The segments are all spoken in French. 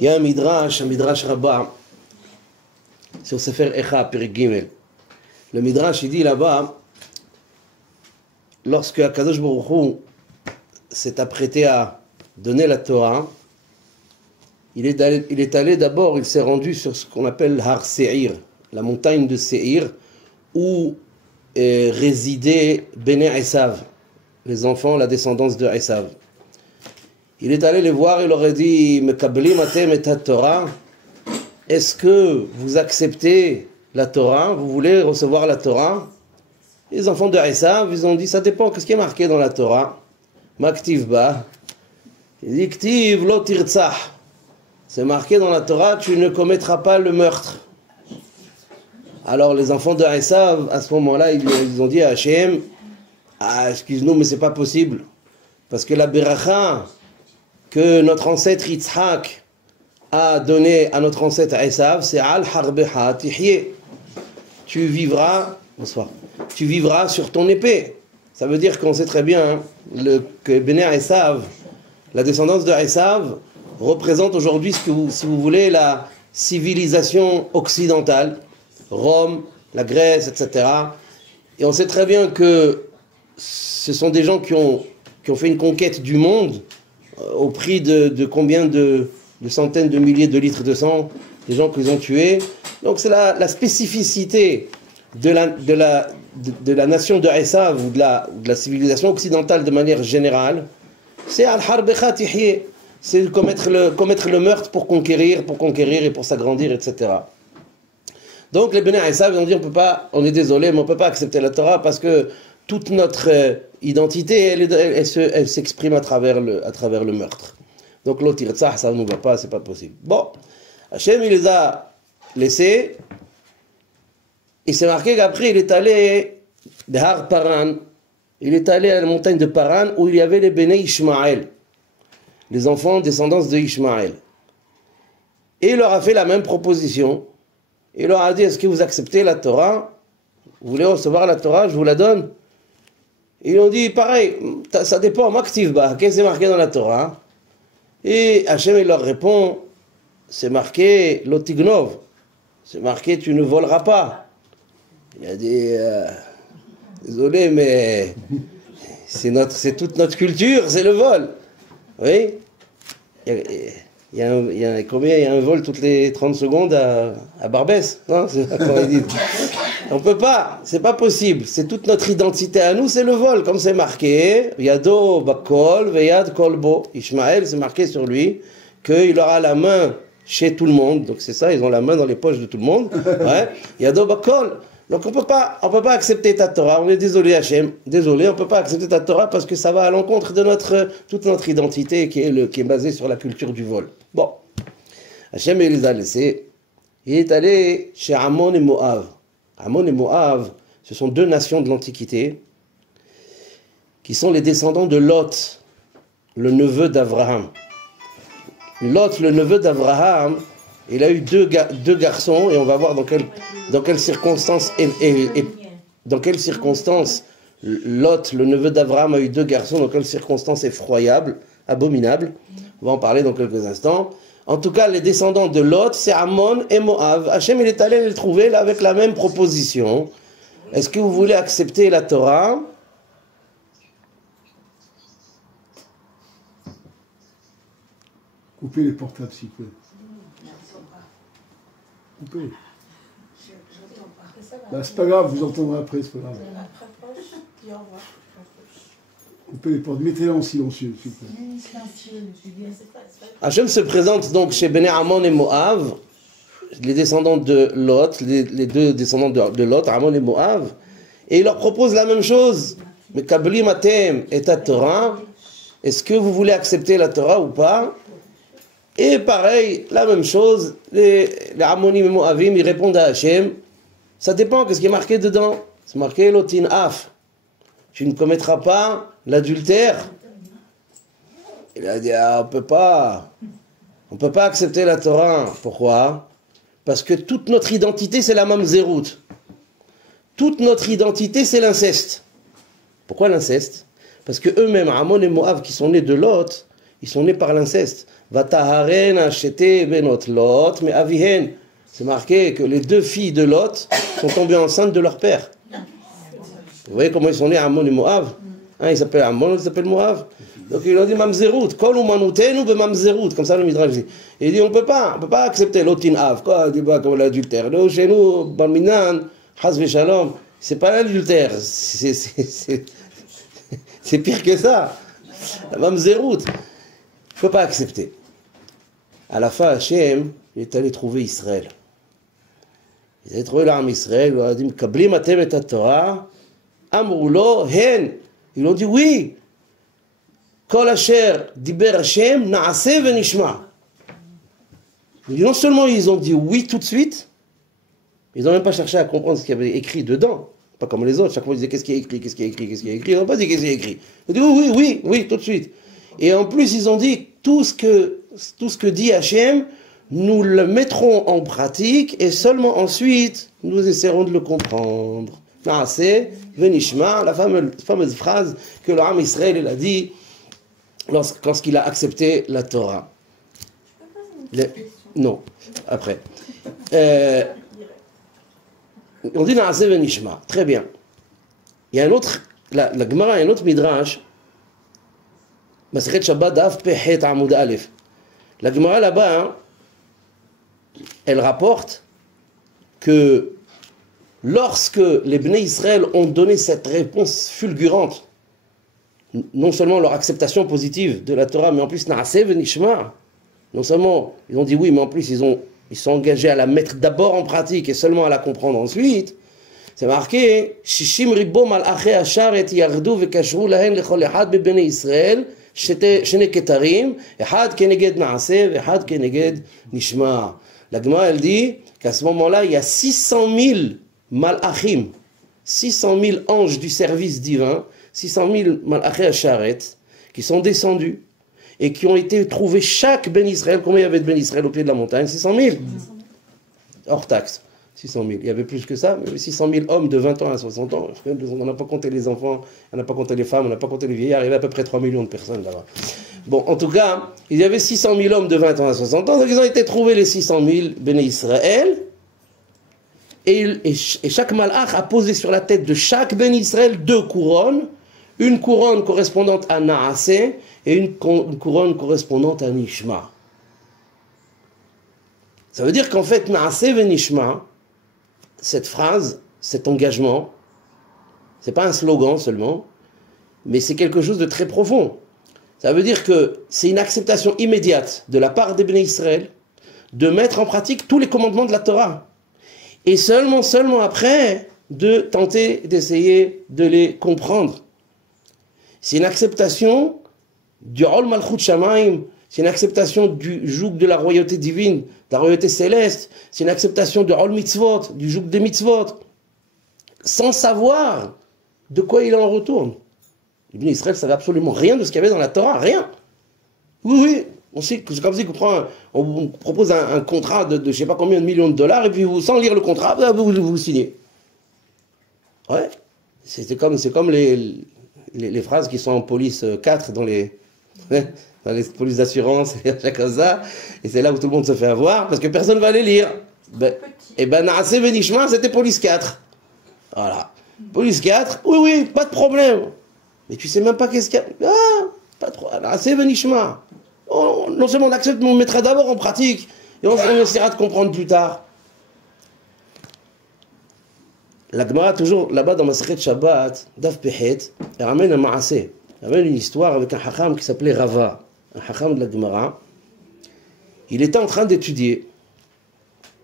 Il y a un Midrash Rabbah, sur Sefer Echa, Perek Gimel. Le Midrash, il dit là-bas, lorsque Akadosh Baruch Hu s'est apprêté à donner la Torah, il est allé d'abord, il s'est rendu sur ce qu'on appelle Har Seir, la montagne de Seir, où résidaient Bnei Esav, les enfants, la descendance de Esav. Il est allé les voir, il leur a dit, Mekablim atem et Torah, est-ce que vous acceptez la Torah, vous voulez recevoir la Torah? Les enfants de Esav, ils ont dit, ça dépend, qu'est-ce qui est marqué dans la Torah? Maktiv ba, il dit, Ktiv lo tirtzah, c'est marqué dans la Torah, tu ne commettras pas le meurtre. Alors les enfants de Esav, à ce moment-là, ils ont dit à Hachem, ah, excuse-nous, mais c'est pas possible, parce que la beracha que notre ancêtre Yitzhak a donné à notre ancêtre Esav, c'est Al Harbeha Tihye. Tu vivras, bonsoir, tu vivras sur ton épée. Ça veut dire qu'on sait très bien que Bnei Esav, la descendance de Esav, représente aujourd'hui, si vous voulez, la civilisation occidentale, Rome, la Grèce, etc. Et on sait très bien que ce sont des gens qui ont fait une conquête du monde au prix de combien de centaines de milliers de litres de sang, des gens qu'ils ont tués. Donc c'est la spécificité de la nation de Esav ou de la civilisation occidentale de manière générale, c'est al-harbecha tihye, c'est commettre le meurtre pour conquérir et pour s'agrandir, etc. Donc les Bnei Esav ont dit, on est désolé, mais on ne peut pas accepter la Torah parce que toute notre identité, elle s'exprime à travers le meurtre. Donc l'autre tirtzah, ça ne nous va pas, c'est pas possible. Bon, Hachem, il les a laissés. Il s'est marqué qu'après, il est allé de Har Paran. Il est allé à la montagne de Paran où il y avait les Béné Ishmaël, les enfants descendants de Ishmaël. Et il leur a fait la même proposition. Il leur a dit, est-ce que vous acceptez la Torah? Vous voulez recevoir la Torah? Je vous la donne. Ils ont dit, pareil, ça dépend, Maktiv ba, qu'est-ce qui est marqué dans la Torah? Et Hachem, il leur répond, c'est marqué Lotignov, c'est marqué tu ne voleras pas. Il a dit, désolé, mais c'est toute notre culture, c'est le vol. Oui? Il y a combien? Il y a un vol toutes les 30 secondes à Barbès, non? On peut pas, c'est pas possible. C'est toute notre identité à nous, c'est le vol, comme c'est marqué. Yado bakol veyad kolbo. Ishmaël, c'est marqué sur lui qu'il aura la main chez tout le monde. Donc c'est ça, ils ont la main dans les poches de tout le monde. Ouais. Yado bakol. Donc on peut pas accepter ta Torah. On est désolé Hachem, désolé, on peut pas accepter ta Torah parce que ça va à l'encontre de toute notre identité qui est basée sur la culture du vol. Bon, Hachem il les a laissés. Il est allé chez Ammon et Moab. Ammon et Moab, ce sont deux nations de l'Antiquité qui sont les descendants de Lot, le neveu d'Abraham. Lot, le neveu d'Abraham, il a eu deux garçons et on va voir dans quelles circonstances Lot, le neveu d'Abraham, a eu deux garçons, dans quelles circonstances effroyables, abominables. On va en parler dans quelques instants. En tout cas, les descendants de Lot, c'est Ammon et Moab. Hachem, il est allé les trouver là avec la même proposition. Est-ce que vous voulez accepter la Torah? Coupez les portables, s'il vous plaît. Coupez. Bah, c'est pas grave, vous entendrez après, c'est pas grave. Coupez les portables, mettez-les en silencieux, s'il vous plaît. Hachem se présente donc chez Bnei Ammon et Moab, les descendants de Lot, les deux descendants de Lot, Ammon et Moab, et il leur propose la même chose. Mais Kabli Matem et ta Torah, est-ce que vous voulez accepter la Torah ou pas? Et pareil, la même chose, les Ammonim et Moabim, ils répondent à Hachem, ça dépend, qu'est-ce qui est marqué dedans? C'est marqué Lotin Af, tu ne commettras pas l'adultère. Il a dit, on peut pas accepter la Torah. Pourquoi? Parce que toute notre identité, c'est la mamzerout. Toute notre identité, c'est l'inceste. Pourquoi l'inceste? Parce que eux-mêmes, Ammon et Moab, qui sont nés de Lot, ils sont nés par l'inceste. Vataharen shete benot Lot, mais avihen. C'est marqué que les deux filles de Lot sont tombées enceintes de leur père. Vous voyez comment ils sont nés à Ammon et Moab? Un il s'appelle Ammon, l'autre il s'appelle Moab. Donc il leur dit Mamzerut, kol ou manutenu be Mamzerut, comme ça le Midrash dit. Et il dit on peut pas accepter l'otin av, quoi, il dit pas comme l'adultère. Nous, chez nous, Balminan, Haz Veshalom, c'est pas l'adultère, c'est pire que ça. La Mamzerut, il faut pas accepter. À la fin, Hachem, il est allé trouver Israël. Il a trouvé l'arme Israël, il a dit Kablim atem et Torah, Amroulo, hen. Ils ont dit oui. Kol asher diber Hashem, naaseh venishma. Non seulement ils ont dit oui tout de suite, ils n'ont même pas cherché à comprendre ce qu'il y avait écrit dedans. Pas comme les autres, chaque fois ils disaient qu'est-ce qui est écrit, qu'est-ce qui est écrit, qu'est-ce qui est écrit. Ils n'ont pas dit qu'est-ce qui est écrit. Ils ont dit oui, tout de suite. Et en plus ils ont dit tout ce que dit Hashem, nous le mettrons en pratique et seulement ensuite nous essaierons de le comprendre. Naaseh venishma, la fameuse phrase que l'Am Israël il a dit lorsqu'il a accepté la Torah. Non, après. On dit Naaseh venishma, très bien. Il y a un autre, la Gemara, il y a un autre Midrash, Masechet Shabbat Daf Pechet Amud Aleph. La Gemara là-bas, hein, elle rapporte que lorsque les Bnei Israël ont donné cette réponse fulgurante, non seulement leur acceptation positive de la Torah, mais en plus Naaseh venishma, non seulement ils ont dit oui, mais en plus ils sont engagés à la mettre d'abord en pratique et seulement à la comprendre ensuite. C'est marqué Shishim ribo malachei hasharet yardu vekashru lahen lechol echad bebnei Israël shene ketarim echad keneged naaseh vechad keneged nishma. La Gemara elle dit qu'à ce moment-là il y a 600 000 malachim, 600 000 anges du service divin, 600 000 malachei hasharet qui sont descendus et qui ont été trouvés chaque Ben Israël. Combien il y avait de Ben Israël au pied de la montagne? 600 000 hors taxe. 600 000. Il y avait plus que ça, mais 600 000 hommes de 20 ans à 60 ans. On n'a pas compté les enfants, on n'a pas compté les femmes, on n'a pas compté les vieillards. Il y avait à peu près 3 millions de personnes là-bas. Bon, en tout cas, il y avait 600 000 hommes de 20 ans à 60 ans. Donc ils ont été trouvés les 600 000 Béné Israël. Et chaque malach a posé sur la tête de chaque Béné Israël 2 couronnes. Une couronne correspondante à Naaseh et une couronne correspondante à Nishma. Ça veut dire qu'en fait, Naaseh venishma, cette phrase, cet engagement, c'est pas un slogan seulement, mais c'est quelque chose de très profond. Ça veut dire que c'est une acceptation immédiate de la part des Bnei Israël de mettre en pratique tous les commandements de la Torah. Et seulement après, de tenter d'essayer de les comprendre. C'est une acceptation du Ol Malchut Shamaim, c'est une acceptation du joug de la royauté divine, de la royauté céleste, c'est une acceptation du Ol Mitzvot, du joug des Mitzvot, sans savoir de quoi il en retourne. Les Bnei Israël ne savaient absolument rien de ce qu'il y avait dans la Torah, rien. Oui, on sait que c'est comme si on vous propose un contrat de je ne sais pas combien de millions de dollars, et puis vous, sans lire le contrat, vous signez. Ouais, c'est comme les phrases qui sont en police 4 dans les polices d'assurance, comme ça, et c'est là où tout le monde se fait avoir, parce que personne ne va les lire. Et ben, Naaseh venishma, c'était police 4. Voilà. Police 4, oui, pas de problème. Mais tu sais même pas qu'est-ce qu'il y a. Ah, pas trop. Naaseh venishma. Non seulement on accepte, mais on mettra d'abord en pratique, et on essaiera de comprendre plus tard. La Gemara, toujours là-bas dans Masechet Shabbat, Daf Pechet, elle ramène un Maaseh. Elle ramène une histoire avec un Hacham qui s'appelait Rava, un Hacham de la Gemara. Il était en train d'étudier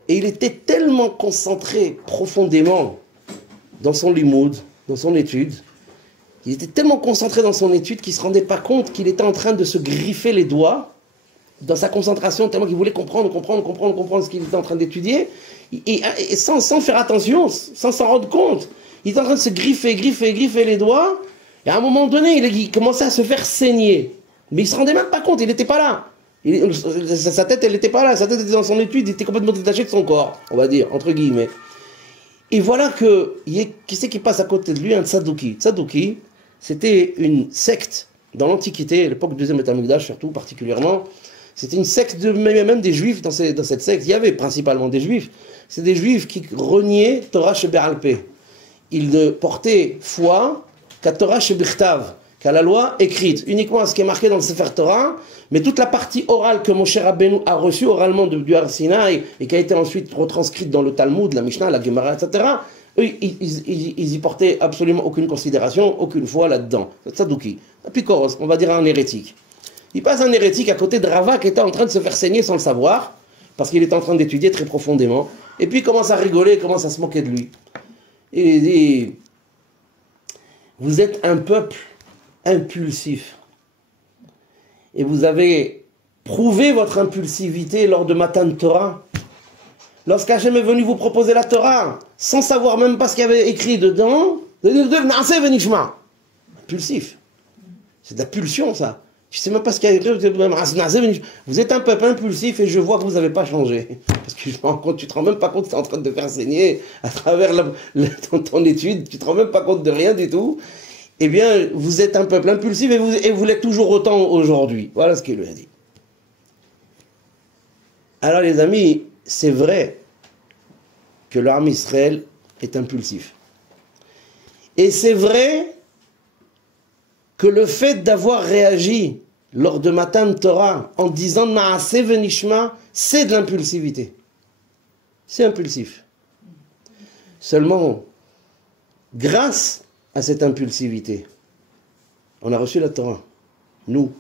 et il était tellement concentré profondément dans son limoud, dans son étude. Il était tellement concentré dans son étude qu'il ne se rendait pas compte qu'il était en train de se griffer les doigts dans sa concentration, tellement qu'il voulait comprendre ce qu'il était en train d'étudier. Et sans faire attention, sans s'en rendre compte, il est en train de se griffer les doigts, et à un moment donné, il commençait à se faire saigner. Mais il ne se rendait même pas compte, il n'était pas là. Sa tête, elle n'était pas là, sa tête était dans son étude, il était complètement détaché de son corps, on va dire, entre guillemets. Et voilà qui c'est qui passe à côté de lui? Un tzadouki. Tzadouki, c'était une secte dans l'Antiquité, à l'époque du deuxième Beth Amikdash surtout, particulièrement. C'était une secte, même des juifs, dans cette secte, il y avait principalement des juifs. C'est des juifs qui reniaient Torah Shebe'alpeh. Ils ne portaient foi qu'à Torah Shebichtav, qu'à la loi écrite, uniquement à ce qui est marqué dans le Sefer Torah, mais toute la partie orale que Moshe Rabbeinu a reçue oralement du Har Sinaï et qui a été ensuite retranscrite dans le Talmud, la Mishnah, la Gemara, etc., eux, ils y portaient absolument aucune considération, aucune foi là-dedans. C'est Tzadouki. Apikoros, on va dire un hérétique. Il passe un hérétique à côté de Rava qui était en train de se faire saigner sans le savoir, parce qu'il était en train d'étudier très profondément, et puis il commence à rigoler, il commence à se moquer de lui. Et il dit, vous êtes un peuple impulsif. Et vous avez prouvé votre impulsivité lors de Matan Torah. Lorsqu'Hachem est venu vous proposer la Torah, sans savoir même pas ce qu'il y avait écrit dedans, impulsif. C'est de la pulsion, ça. Je ne sais même pas ce qu'il y a écrit. Vous êtes un peuple impulsif et je vois que vous n'avez pas changé. Parce que je me rends compte, tu ne te rends même pas compte que tu es en train de te faire saigner à travers ton étude, tu ne te rends même pas compte de rien du tout. Eh bien, vous êtes un peuple impulsif et vous l'êtes toujours autant aujourd'hui. Voilà ce qu'il lui a dit. Alors les amis, c'est vrai que l'armée Israël est impulsif. Et c'est vrai que le fait d'avoir réagi lors de Matan Torah en disant Naaseh Venishma, c'est de l'impulsivité. C'est impulsif. Seulement, grâce à cette impulsivité, on a reçu la Torah. Nous.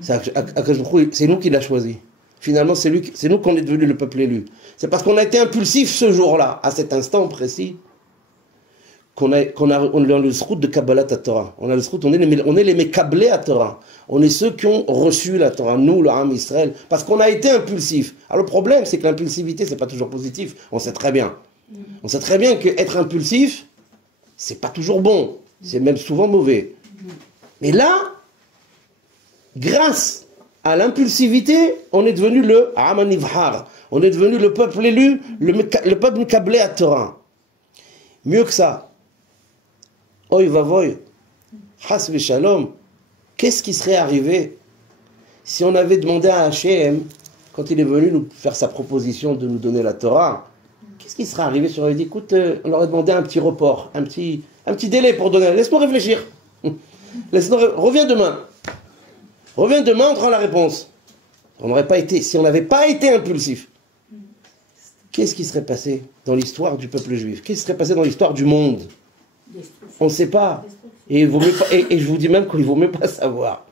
C'est nous qui l'a choisi. Finalement, c'est nous qu'on est devenu le peuple élu. C'est parce qu'on a été impulsif ce jour-là, à cet instant précis, on a le zrout de Kabbalat à Torah. On a le zrout, on est les mekablés à Torah. On est ceux qui ont reçu la Torah, nous, le Ham Israël, parce qu'on a été impulsif. Alors le problème, c'est que l'impulsivité, c'est pas toujours positif. On sait très bien. On sait très bien qu'être impulsif, c'est pas toujours bon. C'est même souvent mauvais. Mais là, grâce à l'impulsivité, on est devenu le Ham Nivhar. On est devenu le peuple élu, le peuple mekablé à Torah. Mieux que ça. Oy vavoy, has v'shalom, qu'est-ce qui serait arrivé si on avait demandé à Hachem, quand il est venu nous faire sa proposition de nous donner la Torah, qu'est-ce qui serait arrivé si on avait dit, écoute, on aurait demandé un petit report, un petit délai pour donner, laisse-moi réfléchir, reviens demain, on te la réponse. On n'aurait pas été, si on n'avait pas été impulsif, qu'est-ce qui serait passé dans l'histoire du peuple juif? Qu'est-ce qui serait passé dans l'histoire du monde? On ne sait pas. Et je vous dis même qu'il ne vaut même pas savoir.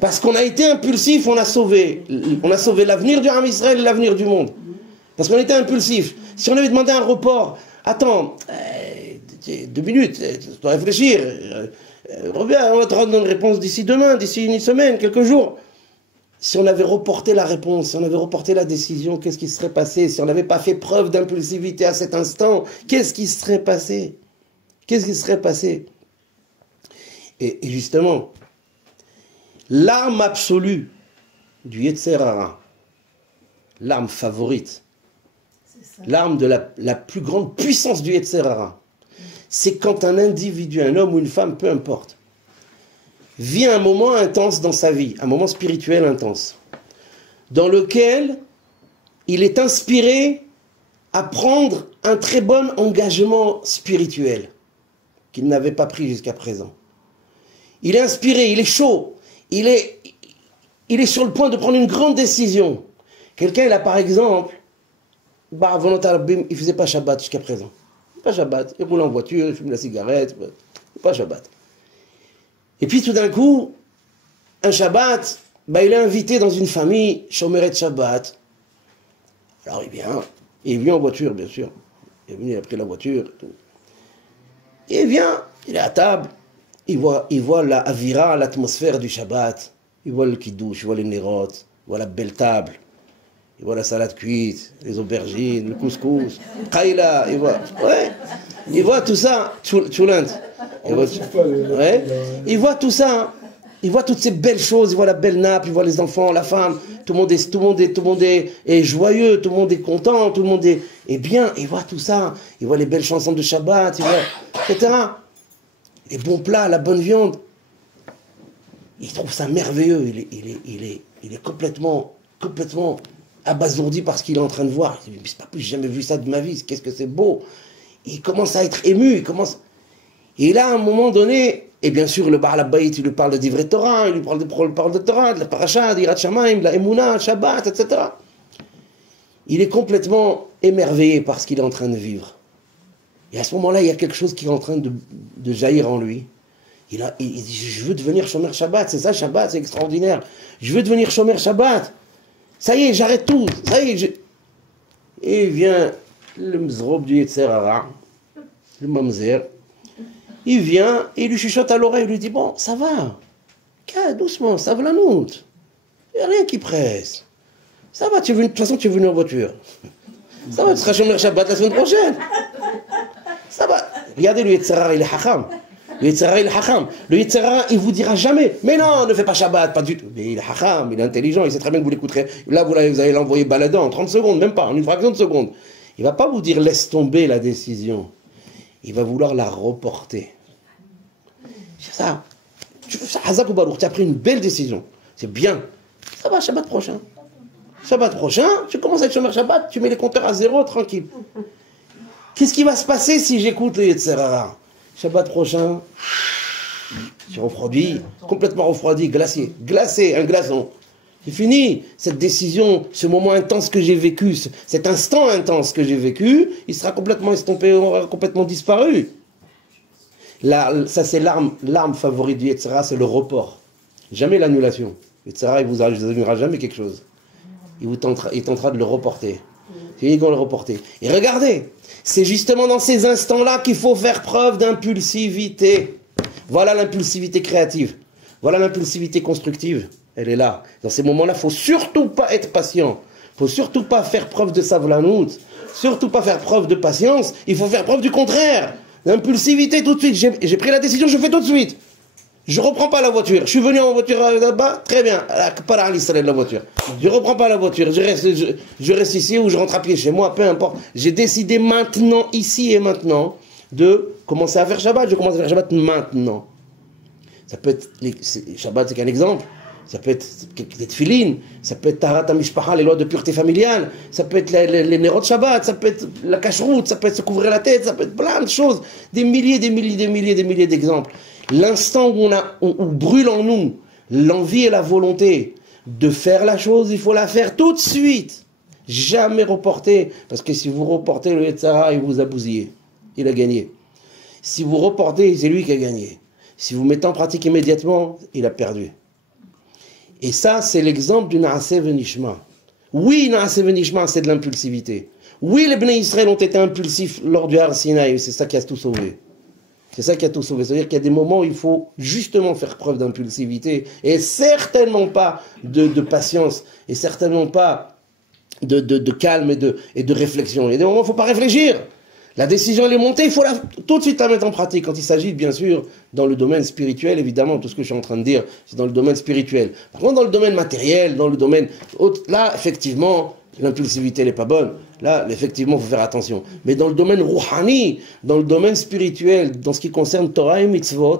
Parce qu'on a été impulsif, on a sauvé l'avenir du Ham Israël et l'avenir du monde. Parce qu'on était impulsif. Si on avait demandé un report, attends, 2 minutes, tu dois réfléchir, reviens, on va te rendre une réponse d'ici demain, d'ici une semaine, quelques jours. Si on avait reporté la réponse, si on avait reporté la décision, qu'est-ce qui serait passé? Si on n'avait pas fait preuve d'impulsivité à cet instant, qu'est-ce qui serait passé? Qu'est-ce qui serait passé? Et justement, l'arme absolue du Yetzer Hara, l'arme favorite, l'arme de la plus grande puissance du Yetzer Hara, c'est quand un individu, un homme ou une femme, peu importe, vit un moment intense dans sa vie, un moment spirituel intense, dans lequel il est inspiré à prendre un très bon engagement spirituel qu'il n'avait pas pris jusqu'à présent. Il est inspiré, il est chaud, il est sur le point de prendre une grande décision. Quelqu'un, il a par exemple, il faisait pas Shabbat jusqu'à présent. Pas Shabbat, il roule en voiture, il fume la cigarette, pas Shabbat. Et puis tout d'un coup, un Shabbat, il est invité dans une famille, Shomeret Shabbat. Alors il vient en voiture, bien sûr. Il a pris la voiture. Et il vient, il est à table, il voit la avira, l'atmosphère du Shabbat, il voit le kiddush, il voit les nerot, il voit la belle table, il voit la salade cuite, les aubergines, le couscous, Kaila, il voit tout ça, Tchoulant. Il voit tout ça, il voit toutes ces belles choses, il voit la belle nappe, il voit les enfants, la femme, tout le monde est joyeux, tout le monde est content, tout le monde est bien, il voit tout ça, il voit les belles chansons de Shabbat, il voit, etc. Les bons plats, la bonne viande, il trouve ça merveilleux, il il est complètement abasourdi par ce qu'il est en train de voir. Il dit, mais c'est pas plus, j'ai jamais vu ça de ma vie, qu'est-ce que c'est beau. Il commence à être ému, Et là, à un moment donné, et bien sûr, le Baal Habayit, il lui parle de Divrei Torah, il lui parle de Torah, de la Parasha, d'Irat Shamayim, de la Emouna, Shabbat, etc. Il est complètement émerveillé par ce qu'il est en train de vivre. Et à ce moment-là, il y a quelque chose qui est en train de jaillir en lui. Il dit, je veux devenir Shomer Shabbat, c'est ça Shabbat, c'est extraordinaire. Je veux devenir Shomer Shabbat. Ça y est, j'arrête tout. Ça y est, Et vient le Mzrob du Yetzer Hara, le Mamzer. Il vient et il lui chuchote à l'oreille, il lui dit, bon, ça va. Doucement, ça va la noute. Il n'y a rien qui presse. Ça va, de toute façon, tu es venu en voiture. Ça va, tu seras Shomer Shabbat la semaine prochaine. Ça va. Regardez le Yetzer Hara, il est hacham. Le Yetzer Hara, il est hacham. Le Yetzer Hara, il vous dira jamais, mais non, ne fais pas Shabbat, pas du tout. Mais il est hacham, il est intelligent, il sait très bien que vous l'écouterez. Là, vous allez l'envoyer baladant en 30 secondes, même pas, en une fraction de seconde. Il ne va pas vous dire, laisse tomber la décision. Il va vouloir la reporter. C'est ça. Tu as pris une belle décision. C'est bien. Ça va, Shabbat prochain. Shabbat prochain, tu commences à être Shomer Shabbat, tu mets les compteurs à zéro, tranquille. Qu'est-ce qui va se passer si j'écoute le Yetzer Hara? Shabbat prochain, je refroidis, complètement refroidi, glacé, un glaçon. C'est fini, cette décision, ce moment intense que j'ai vécu, cet instant intense que j'ai vécu, il sera complètement estompé, aura complètement disparu. Là, ça c'est l'arme favorite du Yetzer Hara, c'est le report. Jamais l'annulation. Le Yetzer Hara, il vous annulera jamais quelque chose. Il tentera de le reporter. C'est uniquement le reporter. Et regardez, c'est justement dans ces instants-là qu'il faut faire preuve d'impulsivité. Voilà l'impulsivité créative. Voilà l'impulsivité constructive. Elle est là. Dans ces moments-là, il ne faut surtout pas être patient. Il ne faut surtout pas faire preuve de savlanout. Surtout pas faire preuve de patience. Il faut faire preuve du contraire. L'impulsivité tout de suite. J'ai pris la décision, je fais tout de suite. Je ne reprends pas la voiture. Je suis venu en voiture là-bas, très bien. La voiture. Je ne reprends pas la voiture. Je reste ici ou je rentre à pied chez moi, peu importe. J'ai décidé maintenant, ici et maintenant, de commencer à faire Shabbat. Je commence à faire Shabbat maintenant. Ça peut être, Shabbat c'est qu'un exemple. Ça peut être des tefilines, ça peut être Taharat HaMishpacha, les lois de pureté familiale, ça peut être les Nerot Shabbat, ça peut être la cacheroute, ça peut être se couvrir la tête, ça peut être plein de choses, des milliers d'exemples. L'instant où brûle en nous l'envie et la volonté de faire la chose, il faut la faire tout de suite. Jamais reporter, parce que si vous reportez le Yetzer Hara, il vous a bousillé, il a gagné. Si vous reportez, c'est lui qui a gagné. Si vous mettez en pratique immédiatement, il a perdu. Et ça, c'est l'exemple du Naaseh Venishma. Oui, Naaseh Venishma, c'est de l'impulsivité. Oui, les Bnei Israël ont été impulsifs lors du Har Sinaï, c'est ça qui a tout sauvé. C'est ça qui a tout sauvé. C'est-à-dire qu'il y a des moments où il faut justement faire preuve d'impulsivité, et certainement pas de patience, et certainement pas de calme et de réflexion. Il y a des moments où il ne faut pas réfléchir. La décision, elle est montée, il faut tout de suite la mettre en pratique. Quand il s'agit, bien sûr, dans le domaine spirituel, évidemment, tout ce que je suis en train de dire, c'est dans le domaine spirituel. Par contre, dans le domaine matériel, dans le domaine autre, là, effectivement, l'impulsivité, elle n'est pas bonne. Là, effectivement, il faut faire attention. Mais dans le domaine rouhani, dans le domaine spirituel, dans ce qui concerne Torah et Mitzvot,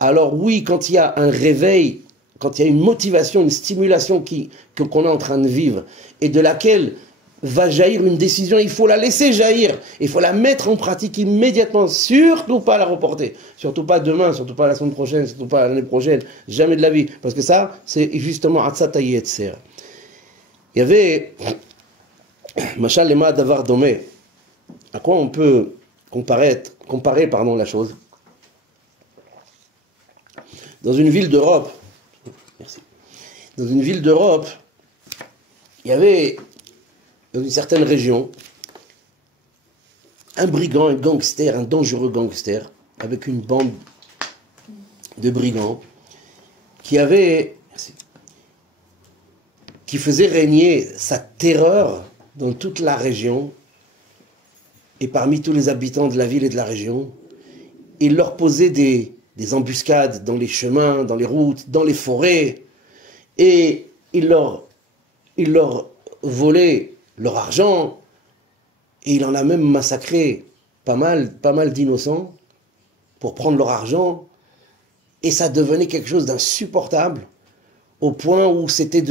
alors oui, quand il y a un réveil, quand il y a une motivation, une stimulation qu'on est en train de vivre, et de laquelle va jaillir une décision, il faut la laisser jaillir, il faut la mettre en pratique immédiatement, surtout pas la reporter, surtout pas demain, surtout pas la semaine prochaine, surtout pas l'année prochaine, jamais de la vie, parce que ça, c'est justement Atzat HaYetzer. Il y avait Mashal Lema Davar Domé. À quoi on peut comparer la chose? Dans une ville d'Europe, il y avait dans une certaine région, un brigand, un gangster, un dangereux gangster, avec une bande de brigands, qui faisait régner sa terreur dans toute la région, et parmi tous les habitants de la ville et de la région. Il leur posait des embuscades dans les chemins, dans les routes, dans les forêts, et il leur volait leur argent, et il en a même massacré pas mal d'innocents pour prendre leur argent, et ça devenait quelque chose d'insupportable, au point où c'était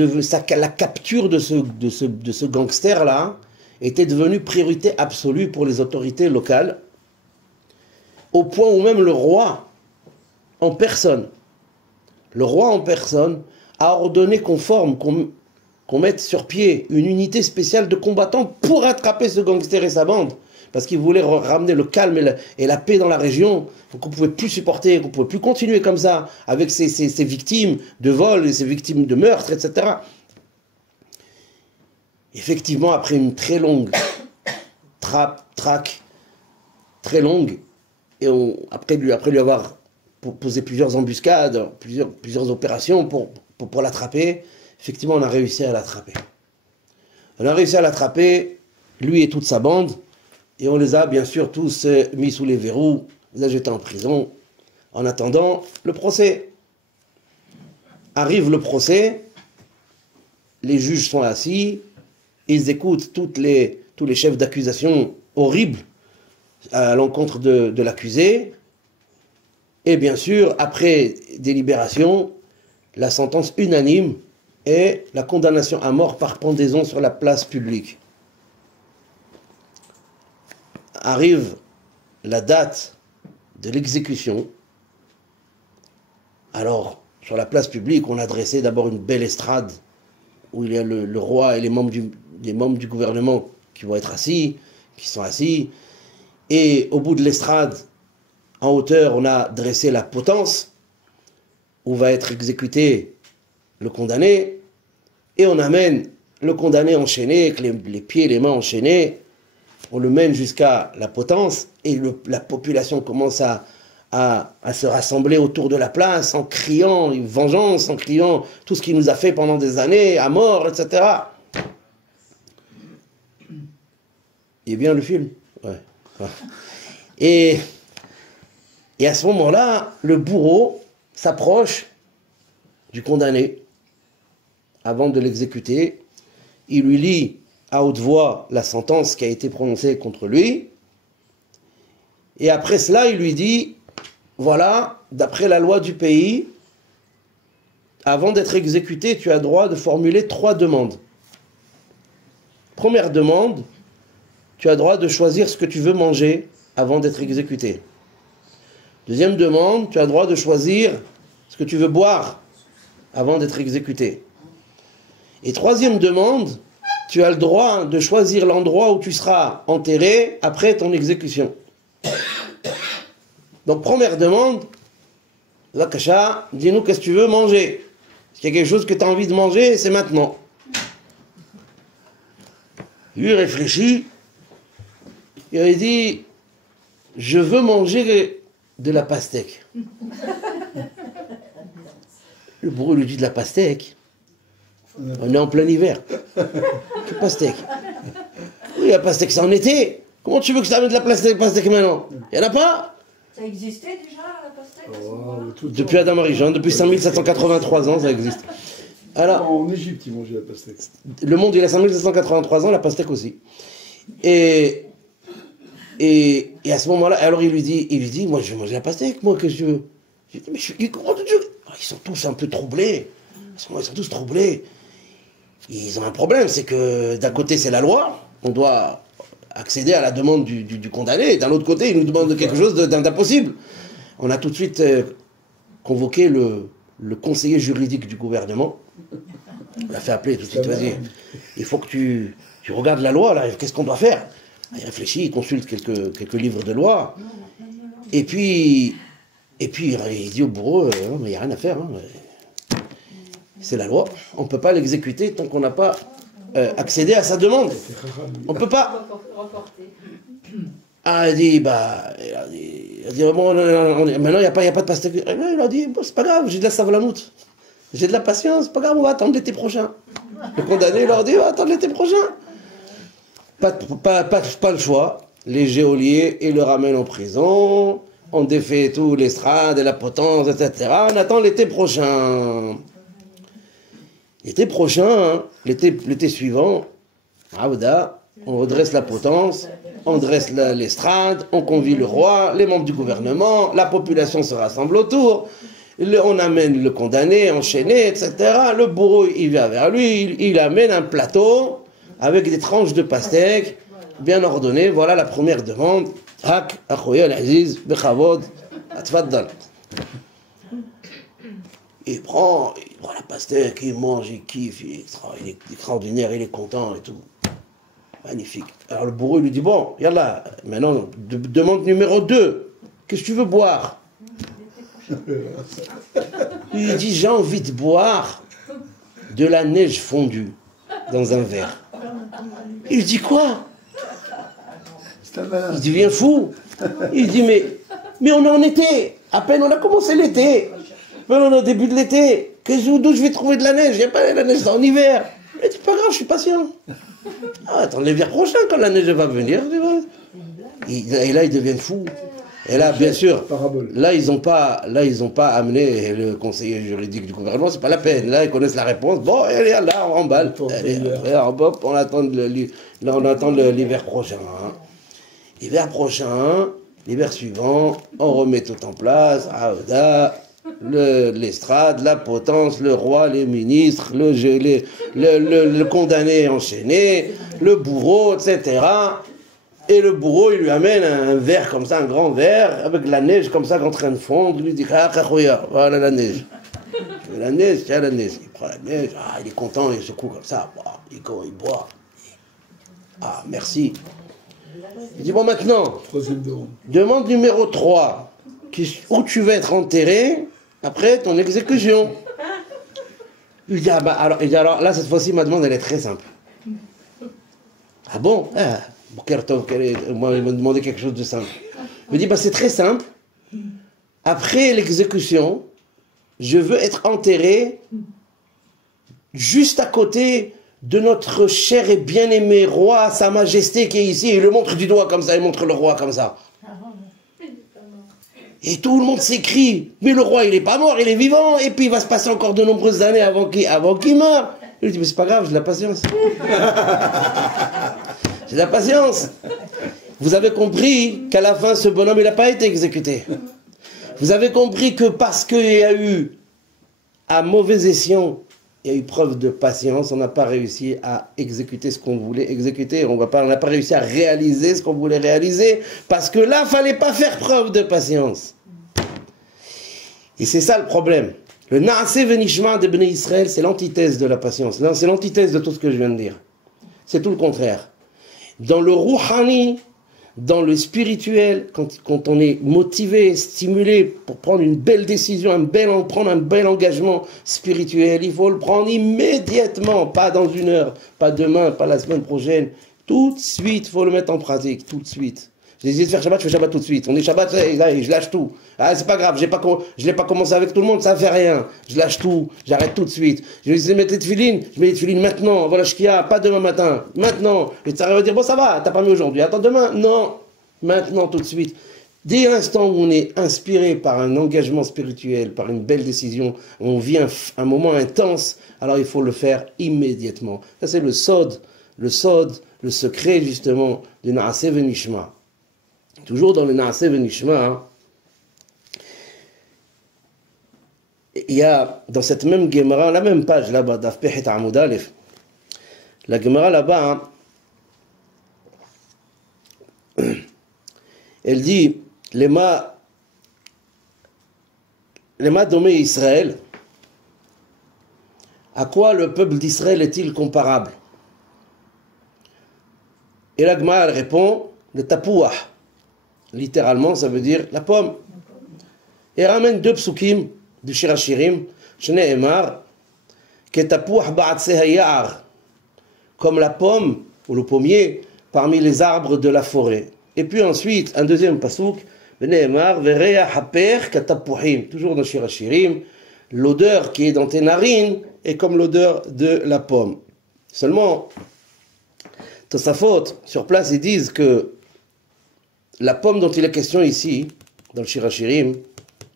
la capture de ce gangster-là était devenue priorité absolue pour les autorités locales, au point où même le roi en personne a ordonné qu'on mette sur pied une unité spéciale de combattants pour attraper ce gangster et sa bande, parce qu'il voulait ramener le calme et la paix dans la région, qu'on ne pouvait plus supporter, qu'on ne pouvait plus continuer comme ça, avec ces victimes de vol et ces victimes de meurtre, etc. Effectivement, après une très longue traque, très longue, et après lui avoir posé plusieurs embuscades, plusieurs opérations pour l'attraper, effectivement, on a réussi à l'attraper. On a réussi à l'attraper, lui et toute sa bande, et on les a bien sûr tous mis sous les verrous, les a jetés en prison, en attendant le procès. Arrive le procès, les juges sont assis, ils écoutent tous les chefs d'accusation horribles à l'encontre de l'accusé, et bien sûr, après délibération, la sentence unanime est la condamnation à mort par pendaison sur la place publique. Arrive la date de l'exécution. Alors, sur la place publique, on a dressé d'abord une belle estrade où il y a le roi et les membres du gouvernement qui vont être assis, qui sont assis. Et au bout de l'estrade, en hauteur, on a dressé la potence où va être exécuté le condamné. Et on amène le condamné enchaîné, avec les pieds et les mains enchaînés. On le mène jusqu'à la potence et la population commence à se rassembler autour de la place en criant vengeance, en criant tout ce qu'il nous a fait pendant des années, à mort, etc. Il est bien le film? Ouais. Et à ce moment-là, le bourreau s'approche du condamné avant de l'exécuter. Il lui lit à haute voix la sentence qui a été prononcée contre lui. Et après cela, il lui dit, voilà, d'après la loi du pays, avant d'être exécuté, tu as droit de formuler 3 demandes. Première demande, tu as droit de choisir ce que tu veux manger avant d'être exécuté. Deuxième demande, tu as droit de choisir ce que tu veux boire avant d'être exécuté. Et troisième demande, tu as le droit de choisir l'endroit où tu seras enterré après ton exécution. Donc première demande, Vakasha, dis-nous qu'est-ce que tu veux manger. S'il y a quelque chose que tu as envie de manger, c'est maintenant. Lui réfléchit, il a dit, je veux manger de la pastèque. Le bourreau lui dit, de la pastèque? On est en plein hiver. Quelle pastèque? Oui, la pastèque c'est en été. Comment tu veux que je t'amène de la pastèque maintenant? Il n'y en a pas? Ça existait déjà, la pastèque? Depuis Adam Arishon, depuis 5783 ans, ça existe. Alors, en Égypte, ils mangeaient la pastèque. Le monde, il a 5783 ans, la pastèque aussi. Et à ce moment-là, alors il lui dit, moi je vais manger la pastèque, moi, qu'est-ce que je veux? Je dis, mais comment tu veux? Ils sont tous un peu troublés. Ils sont tous troublés. Ils ont un problème, c'est que d'un côté c'est la loi, on doit accéder à la demande du condamné, et d'un autre côté il nous demande quelque chose d'impossible. On a tout de suite convoqué le conseiller juridique du gouvernement. On l'a fait appeler tout de suite, vas-y, il faut que tu regardes la loi, là, qu'est-ce qu'on doit faire? Il réfléchit, il consulte quelques livres de loi, et puis il dit au bourreau, non, mais il n'y a rien à faire, hein. C'est la loi, on ne peut pas l'exécuter tant qu'on n'a pas accédé à sa demande. On ne peut pas. Ah, il dit, bon, maintenant il n'y a pas de pastèque. Il a dit, bon, c'est pas grave, j'ai de la savolanoute, j'ai de la patience, c'est pas grave, on va attendre l'été prochain. Le condamné leur dit, on va attendre l'été prochain. Pas le choix. Les geôliers, ils le ramènent en prison, on défait tout l'estrade et la potence, etc. On attend l'été prochain. L'été prochain, hein, l'été suivant, on redresse la potence, on dresse l'estrade, on convie le roi, les membres du gouvernement, la population se rassemble autour, On amène le condamné, enchaîné, etc. Le bourreau, il vient vers lui, il amène un plateau avec des tranches de pastèque bien ordonnées. Voilà la première demande. Hak, akhoya al-aziz, bechavod, atfaddal. Il prend la pastèque, il mange, il kiffe, il est extraordinaire, il est content et tout. Magnifique. Alors le bourreau lui dit, bon, yallah, maintenant, demande numéro 2. Qu'est-ce que tu veux boire? Il dit, j'ai envie de boire de la neige fondue dans un verre. Il dit, quoi? Il devient fou. Il dit, mais on est en été. À peine on a commencé l'été. Maintenant on est au début de l'été. D'où je vais trouver de la neige? Il n'y a pas de la neige en hiver. Il dit, pas grave, je suis patient. Ah, attends l'hiver prochain, quand la neige va venir. Et là, ils deviennent fous. Et là, bien sûr, là, ils n'ont pas amené le conseiller juridique du gouvernement, c'est pas la peine. Là, ils connaissent la réponse. Bon, allez, là, on emballe. On attend l'hiver prochain. Hein. L'hiver prochain, l'hiver suivant, on remet tout en place. L'estrade, la potence, le roi, les ministres, le condamné enchaîné, le bourreau, etc. Et le bourreau, il lui amène un verre comme ça, un grand verre, avec de la neige comme ça, en train de fondre. Il lui dit, voilà la neige. La neige, tiens la neige. Il prend la neige, il est content, il secoue comme ça. Il boit. Ah, merci. Il dit, bon, maintenant, demande numéro 3, où tu vas être enterré après ton exécution. Il dit, alors là, cette fois-ci, ma demande, elle est très simple. Ah bon? Moi, il m'a demandé quelque chose de simple. Il me dit, c'est très simple. Après l'exécution, je veux être enterré juste à côté de notre cher et bien-aimé roi, Sa Majesté qui est ici. Il le montre du doigt comme ça, il montre le roi comme ça. Et tout le monde s'écrie, mais le roi, il n'est pas mort, il est vivant, et puis il va se passer encore de nombreuses années avant qu'il meure. Il dit, mais c'est pas grave, j'ai de la patience. J'ai de la patience. Vous avez compris qu'à la fin, ce bonhomme, il n'a pas été exécuté. Vous avez compris que parce qu'il y a eu, à mauvais escient, il y a eu preuve de patience, on n'a pas réussi à exécuter ce qu'on voulait exécuter, on n'a pas réussi à réaliser ce qu'on voulait réaliser, parce que là, il ne fallait pas faire preuve de patience. Et c'est ça le problème. Le Naaseh Venishma de Bnei Israël, c'est l'antithèse de la patience. C'est l'antithèse de tout ce que je viens de dire. C'est tout le contraire. Dans le Rouhani, dans le spirituel, quand on est motivé, stimulé pour prendre une belle décision, prendre un bel engagement spirituel, il faut le prendre immédiatement, pas dans 1 heure, pas demain, pas la semaine prochaine. Tout de suite, il faut le mettre en pratique, tout de suite. J'ai essayé de faire Shabbat, je fais Shabbat tout de suite. On est Shabbat, je lâche tout. Ah, c'est pas grave, je l'ai pas commencé avec tout le monde, ça fait rien. Je lâche tout, j'arrête tout de suite. Je vais essayer de mettre les tefilines, je mets les tefilines maintenant. Voilà, shkia, pas demain matin, maintenant. Et ça va dire, bon, ça va, t'as pas mis aujourd'hui, attends demain. Non, maintenant, tout de suite. Dès l'instant où on est inspiré par un engagement spirituel, par une belle décision, on vit un moment intense, alors il faut le faire immédiatement. Ça, c'est le sod, le secret, justement, du Naaseh Venishma. Toujours dans le Naaseh Venishma, il y a dans cette même Gemara, la même page là-bas, Daf Pechet Amud Aleph, la Gemara là-bas, elle dit, Lema Domé Israël, à quoi le peuple d'Israël est-il comparable? Et la Gemara répond, le tapouah. Littéralement, ça veut dire la pomme. Et ramène 2 psukim du Shir HaShirim, Shnei Emar, Ketapouah ba'atzeh ya'ar, comme la pomme ou le pommier parmi les arbres de la forêt. Et puis ensuite, un deuxième pasuk, Shnei Emar, Vereya haper ketapouhim, toujours dans Shir HaShirim, l'odeur qui est dans tes narines est comme l'odeur de la pomme. Seulement, Tosafot, sur place, ils disent que la pomme dont il est question ici, dans le Shir HaShirim,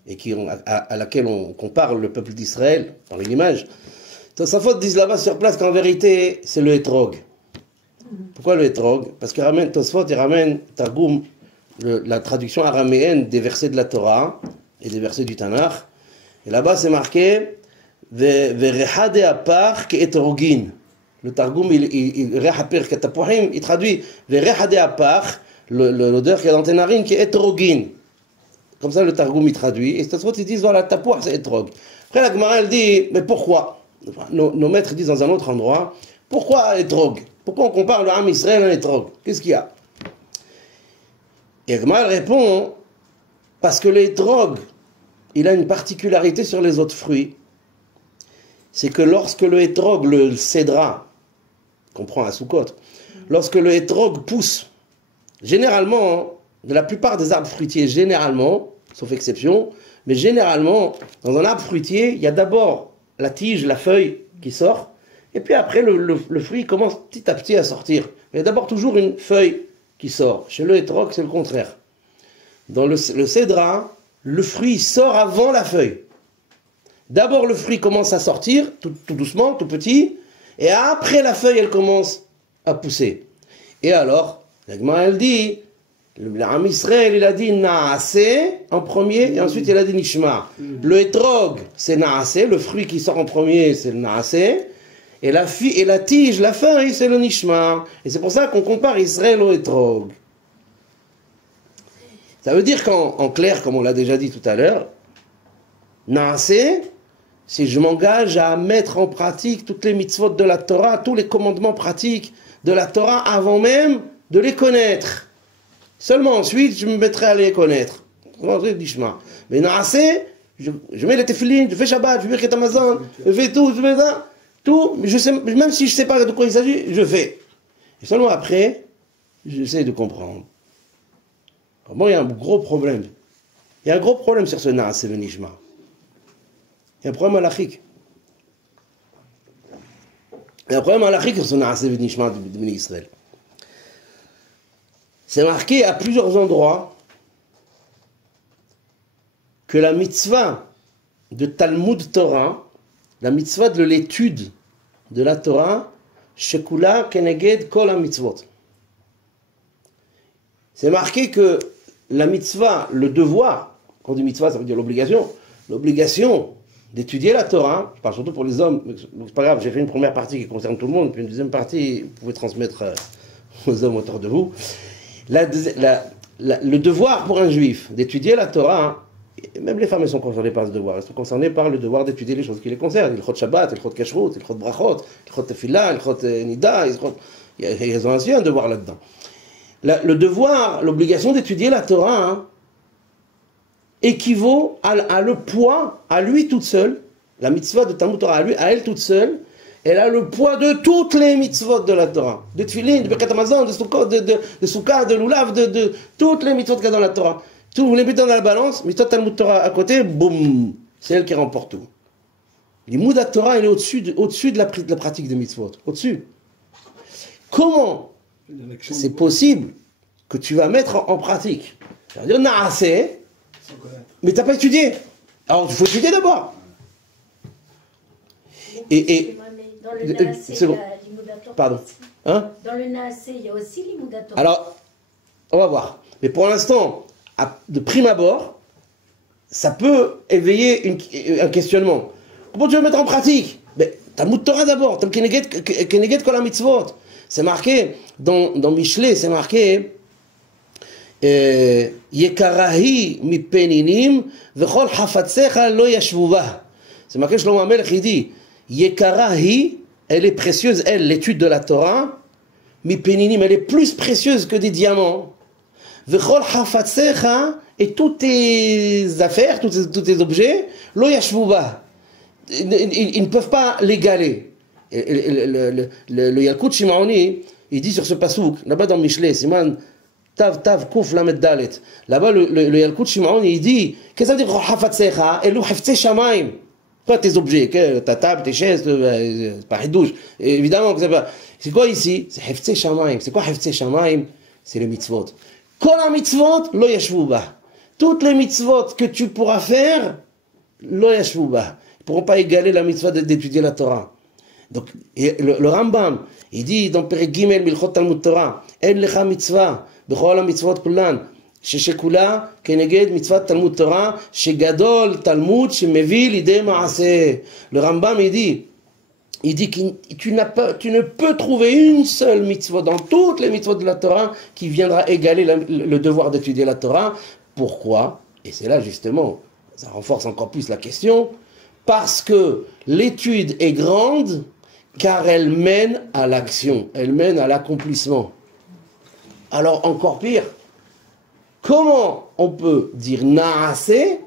et à laquelle on compare le peuple d'Israël, par l'image, Tosafot disent là-bas sur place qu'en vérité, c'est le hétrog. Pourquoi le hétrog? Parce qu'il ramène Tosafot, il ramène Targum, la traduction araméenne des versets de la Torah et des versets du Tanakh, Et là-bas, c'est marqué Verechade apar ke'etrogin. Le Targum, il traduit Verechade apar, l'odeur qu'il y a dans tes narines, qui est etrogin. Comme ça, le Targum, il traduit. Et cette fois, ils disent voilà, tapouah, c'est etrog. Après, la Gemara, elle dit mais pourquoi? Nos maîtres disent dans un autre endroit pourquoi etrog? Pourquoi on compare le Ham Israël à un etrog? Qu'est-ce qu'il y a? Et la Gemara répond parce que l'étrog, il a une particularité sur les autres fruits. C'est que lorsque le hétrog, le cédra, qu'on prend à Soukot, lorsque le hétrog pousse, généralement, de la plupart des arbres fruitiers, généralement, sauf exception, mais généralement, dans un arbre fruitier, il y a d'abord la tige, la feuille qui sort, et puis après, le fruit commence petit à petit à sortir. Il y a d'abord toujours une feuille qui sort. Chez le hétrog, c'est le contraire. Dans le cédra, le fruit sort avant la feuille. D'abord, le fruit commence à sortir, tout doucement, tout petit, et après la feuille, elle commence à pousser. Et alors, la Gemara, elle dit, le Ham Israël, il a dit Naaseh en premier, et ensuite il a dit Nishma. Le hétrog, c'est Naaseh, le fruit qui sort en premier, c'est le Naaseh, et la tige, la feuille, c'est le Nishma. Et c'est pour ça qu'on compare Israël au hétrog. Ça veut dire qu'en clair, comme on l'a déjà dit tout à l'heure, Naaseh, si je m'engage à mettre en pratique toutes les mitzvot de la Torah, tous les commandements pratiques de la Torah avant même de les connaître. Seulement ensuite, je me mettrai à les connaître. Mais Naaseh, je mets les tefillin, je fais Shabbat, je fais Birkat Hamazon, je fais tout, je fais ça, tout, même si je ne sais pas de quoi il s'agit, je fais. Et seulement après, j'essaie de comprendre. Bon, il y a un gros problème. Il y a un gros problème sur ce Naaseh Venishma. Il y a un problème halachique. Il y a un problème halachique sur ce Naaseh Venishma de Bnei Israël. C'est marqué à plusieurs endroits que la mitzvah de Talmud Torah, la mitzvah de l'étude de la Torah, Shekula Keneged Kol HaMitzvot. C'est marqué que la mitzvah, le devoir, quand on dit mitzvah, ça veut dire l'obligation d'étudier la Torah, je parle surtout pour les hommes, c'est pas grave, j'ai fait une première partie qui concerne tout le monde, puis une deuxième partie, vous pouvez transmettre aux hommes autour de vous. Le devoir pour un juif d'étudier la Torah, même les femmes elles sont concernées par ce devoir, elles sont concernées par le devoir d'étudier les choses qui les concernent, il chot Shabbat, il chot Kashrut, il chot Brachot, il chot Tefillah, il chot Nida, ils ont aussi un devoir là-dedans. Le devoir, l'obligation d'étudier la Torah équivaut à le poids, à lui toute seule, la mitzvah de Talmud Torah, à elle toute seule, elle a le poids de toutes les mitzvot de la Torah, de Tfilin, de Birkat Hamazon, de Sukkot, de Soukha, de Lulav, de toutes les mitzvot qu'il y a dans la Torah. Tout, vous les mettez dans la balance, mitzvot Talmud Torah à côté, boum, c'est elle qui remporte tout. L'imoud à Torah, il est au-dessus de la pratique des mitzvot, au-dessus. Comment c'est possible que tu vas mettre en pratique? Ça veut dire Naaseh, mais tu n'as pas étudié. Alors il faut étudier d'abord. Et dans le Naaseh, il y a l'imoudator. Pardon. Hein? Dans le Naaseh, il y a aussi l'imoudator. Alors, on va voir. Mais pour l'instant, de prime abord, ça peut éveiller un questionnement. Comment tu vas mettre en pratique? Mais Talmud Torah d'abord, Tam Keneged Kol HaMitzvot. C'est marqué, dans Mishlei, c'est marqué Yekarahi mi peninim vechol hafatsecha lo yashvu bah. C'est marqué, Shlomo HaMelech, il dit Yekarahi, elle est précieuse, elle, l'étude de la Torah, mi peninim, elle est plus précieuse que des diamants. Vechol hafatsecha, et toutes tes affaires, tous tes objets, lo yashvu bah. Ils ne peuvent pas l'égaler. Le Yalkut Shimaoni, il dit sur ce pasouk, là-bas dans Mishlei, Siman Tav Kuf Lamed Dalet, là-bas le Yalkut Shimaoni, il dit, qu'est-ce que ça veut dire Hafatsecha? Et le Haftse Shamaim, pas tes objets, ta table, tes chaises, pas douche, évidemment, c'est quoi ici? C'est Haftse Shamaim. C'est quoi Haftse Shamaim? C'est les mitzvot. Kol ha-mitzvot, lo yashvu bah. Toutes les mitzvot que tu pourras faire, lo yashvu bah. Ils ne pourront pas égaler la mitzvah d'étudier la Torah. Donc, le Rambam, il dit dans Perek Gimel, Milchot Talmud Torah, En lecha mitzvah, bechol ha-mitzvot kullan, ששכולה כנגד מצוות תלמוד תורה, שגדול תלמוד שמביא לידי מעשה. Le Rambam, il dit que tu ne peux trouver une seule mitzvah dans toutes les mitzvahs de la Torah qui viendra égaler le devoir d'étudier la Torah. Pourquoi? Et c'est là justement, ça renforce encore plus la question, parce que l'étude est grande, car elle mène à l'action, elle mène à l'accomplissement. Alors encore pire, comment on peut dire naaseh?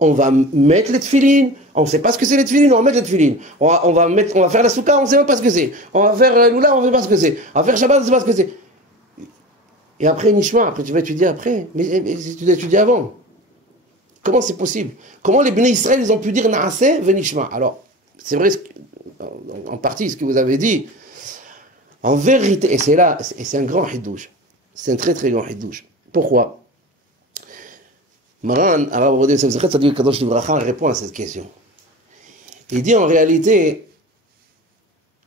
On va mettre les tefilines, on ne sait pas ce que c'est les tefilines, on va mettre les tefilines. On va faire la souka, on ne sait même pas ce que c'est. On va faire l'oula, on ne sait pas ce que c'est. On va faire Shabbat, on ne sait pas ce que c'est. Et après Nishma, après tu vas étudier après. Mais tu dois étudier avant. Comment c'est possible? Comment les Bnei Israël ils ont pu dire naaseh venishma? Alors, c'est vrai, en partie ce que vous avez dit. En vérité, et c'est là, et c'est un grand hidouche. C'est un très très grand hidouche. Pourquoi? Maran, Arav Ovadia Yosef Zecher Tzaddik Kadosh Livracha répond à cette question. Il dit en réalité,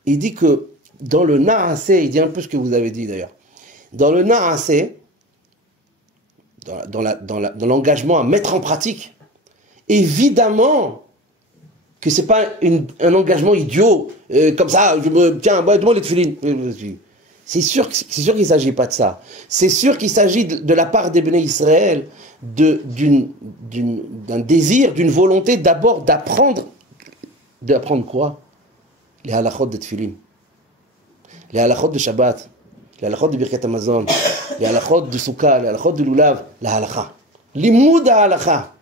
il dit que dans le naaseh, il dit un peu ce que vous avez dit d'ailleurs. Dans le naaseh, dans l'engagement à mettre en pratique, évidemment que c'est pas un engagement idiot, comme ça, tiens, donne-moi les tefilines. C'est sûr qu'il ne s'agit pas de ça. C'est sûr qu'il s'agit de la part des Bnei Israël d'un désir, d'une volonté d'abord d'apprendre quoi? Les halachot de tefilin, les halachot de Shabbat, les halachot de Birkat Hamazon, les halachot de Souka, les halachot de Lulav, la halacha. Limoud halacha.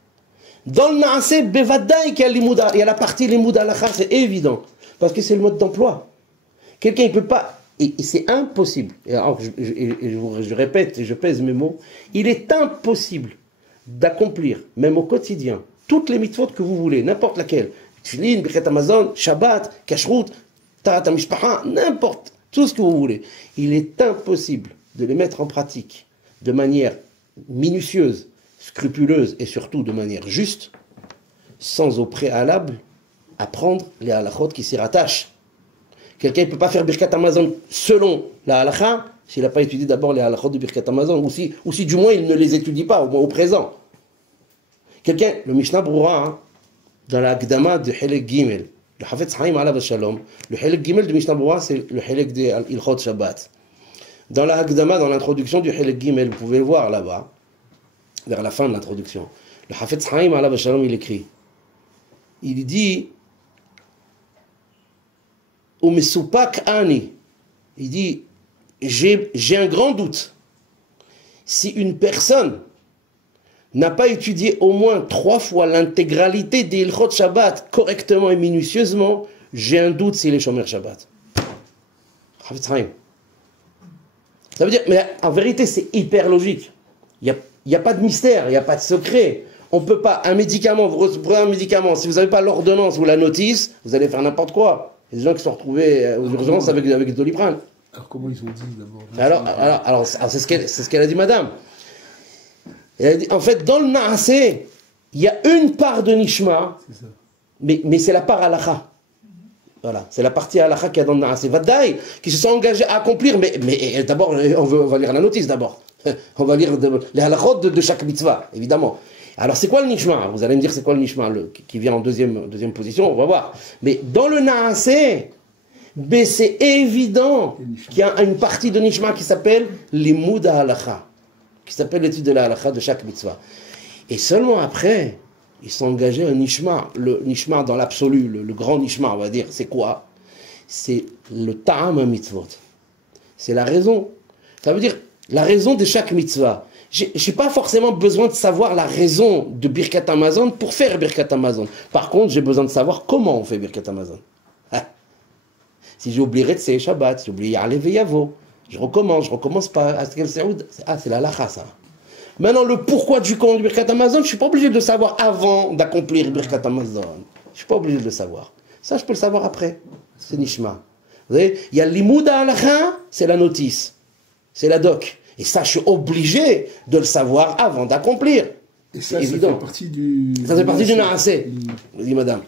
Dans le naaseh, bevadaï qu'il y a la partie limoud halacha, c'est évident. Parce que c'est le mode d'emploi. Quelqu'un ne peut pas, et c'est impossible, et alors je répète et je pèse mes mots, il est impossible d'accomplir, même au quotidien, toutes les mitzvot que vous voulez, n'importe laquelle, Tfilin, Birkat Hamazon, Shabbat, Kashrut, Tarat HaMishpacha, n'importe, tout ce que vous voulez. Il est impossible de les mettre en pratique de manière minutieuse, scrupuleuse et surtout de manière juste, sans au préalable apprendre les halachot qui s'y rattachent. Quelqu'un ne peut pas faire Birkat Hamazon selon la halacha s'il n'a pas étudié d'abord les halachot de Birkat Hamazon, ou si du moins il ne les étudie pas, au moins au présent. Quelqu'un, le Mishnah Brura, dans la Gdama de Helek Gimel, le Hafetz Chaim Alav Shalom, le Helek Gimel de Mishnah Brura, c'est le Helek de Ilchot Shabbat. Dans la Gdama, dans l'introduction du Helek Gimel, vous pouvez le voir là-bas, vers la fin de l'introduction, le Hafetz Chaim Alav Shalom, il écrit, il dit, Umesupak Ani, il dit, j'ai un grand doute. Si une personne n'a pas étudié au moins 3 fois l'intégralité des Ilchot Shabbat correctement et minutieusement, j'ai un doute s'il est Shomer Shabbat. Ça veut dire, mais en vérité, c'est hyper logique. Il n'y a pas de mystère, il n'y a pas de secret. On ne peut pas, un médicament, vous prenez un médicament, si vous n'avez pas l'ordonnance ou la notice, vous allez faire n'importe quoi. Il y a des gens qui se sont retrouvés aux urgences avec du Doliprane. Alors comment ils ont dit d'abord? Alors c'est ce qu'elle a dit madame. Elle a dit, en fait, dans le naaseh, il y a une part de nishma, mais c'est la part halacha. Voilà, c'est la partie halacha qu'il y a dans le naaseh. Vadaï, qui se sont engagés à accomplir, mais d'abord, on va lire la notice d'abord. On va lire les halachot de chaque mitzvah, évidemment. Alors c'est quoi le nishma? Vous allez me dire c'est quoi le nishma qui vient en deuxième position, on va voir. Mais dans le naaseh, c'est évident qu'il y a une partie de nishma qui s'appelle limud halacha, qui s'appelle l'étude de la halacha de chaque mitzvah. Et seulement après, ils sont engagés à un nishma. Le nishma dans l'absolu, le grand nishma, on va dire, c'est quoi? C'est le ta'am mitzvot. C'est la raison. Ça veut dire la raison de chaque mitzvah. J'ai pas forcément besoin de savoir la raison de Birkat Hamazon pour faire Birkat Hamazon. Par contre, j'ai besoin de savoir comment on fait Birkat Hamazon. Si j'ai oublié Retzeh, Shabbat, si j'ai oublié Ya'aleh Ve'yavo, je recommence pas. C'est la lacha, ça. Maintenant, le pourquoi du comment du Birkat Hamazon, je ne suis pas obligé de le savoir avant d'accomplir Birkat Hamazon. Je ne suis pas obligé de le savoir. Ça, je peux le savoir après. C'est Nishma. Vous voyez, il y a l'imoud halacha, c'est la notice. C'est la doc. Et ça, je suis obligé de le savoir avant d'accomplir. Et ça, ça fait partie du... Ça fait partie du naaseh, dit madame.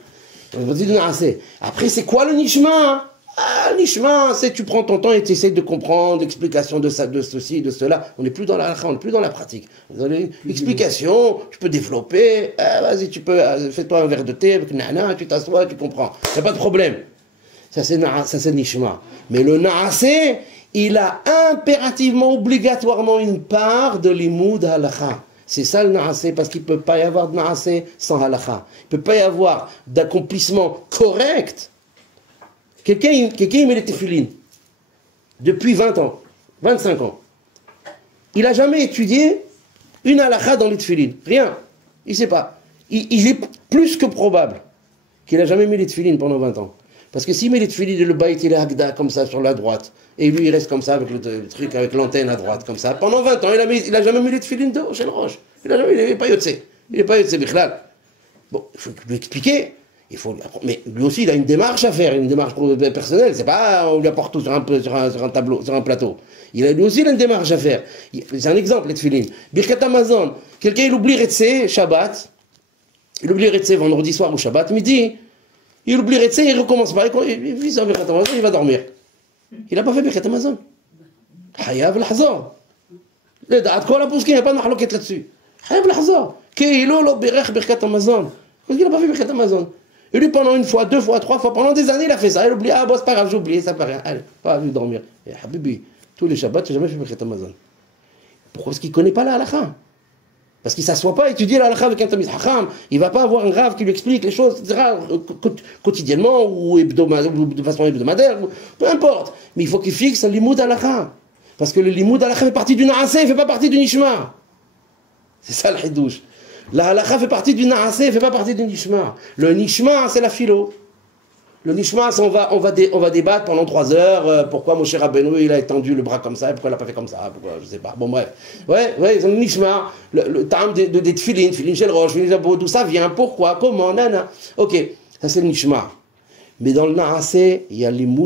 Ça fait partie du naaseh. Après, c'est quoi le nishma? Ah, Nishma, c'est tu prends ton temps et tu essaies de comprendre l'explication de ça, de ceci, de cela. On n'est plus dans la halakha, on n'est plus dans la pratique. Dans l'explication, tu peux développer, vas-y, tu peux, fais-toi un verre de thé avec nana, tu t'assois, tu comprends. Il n'y a pas de problème. Ça c'est Nishma. Mais le Naaseh, il a impérativement, obligatoirement une part de l'imoud halakha. C'est ça le Naaseh, parce qu'il ne peut pas y avoir de Naaseh sans halakha. Il ne peut pas y avoir d'accomplissement correct. Quelqu'un il met les téfilines depuis 20 ans, 25 ans. Il n'a jamais étudié une halakha dans les téfilines. Rien. Il ne sait pas. Il est plus que probable qu'il n'a jamais mis les téfilines pendant 20 ans. Parce que s'il met les téfilines et le bayt, il est hagda comme ça sur la droite, et lui il reste comme ça avec le truc, avec l'antenne à droite, comme ça, pendant 20 ans, il n'a jamais mis les téfilines chez le roche. Il n'est pas yotse. Il n'est pas yotse, bichlal. Bon, il faut lui expliquer. Mais lui aussi, il a une démarche à faire, une démarche personnelle. C'est pas on lui apporte tout sur un tableau, sur un plateau. Lui aussi, il a une démarche à faire. C'est un exemple, les tefilines. Birkat Amazon. Quelqu'un, il oublie Retsé, Shabbat. Il oublie Retsé vendredi soir ou Shabbat, midi. Il oublie Retsé, il recommence par. Il vit sur Birkat Amazon, il va dormir. Il n'a pas fait Birkat Amazon. Hayav al-Hazar. À quoi la pousse, il n'y a pas de mahloket là-dessus. Hayav al-Hazar. Keilo lo birech Birkat Amazon. Parce qu'il n'a pas fait Birkat Amazon. Et lui, pendant une fois, 2 fois, 3 fois, pendant des années, il a fait ça. Il oublie, ah bon, c'est pas grave, j'ai oublié, ça fait rien. Allez, va lui dormir. Et Habibi, tous les Shabbats, j'ai jamais fait Birkat Amazon. Pourquoi? Parce qu'il ne connaît pas la halakha. Parce qu'il ne s'assoit pas à étudier la halakha avec un Talmid Chacham. Il ne va pas avoir un rave qui lui explique les choses, etc., quotidiennement ou de façon hebdomadaire, peu importe. Mais il faut qu'il fixe un limoud halakha. Parce que le limoud halakha fait partie du Naaseh, il ne fait pas partie du Nishma. C'est ça le hidouche. La halakha fait partie du Naaseh, fait pas partie du Nishma. Le Nishma, c'est la philo. Le Nishma, on va débattre pendant 3 heures. Pourquoi Moshe Rabbeinu, il a étendu le bras comme ça, et pourquoi il l'a pas fait comme ça, pourquoi, je sais pas. Bon, bref. Ouais, c'est le Nishma. Le terme des tefilin, tefilin shel rosh, tefilin d'où ça vient, pourquoi, comment, nana. Ok, ça c'est le Nishma. Mais dans le Naaseh, il y a les mots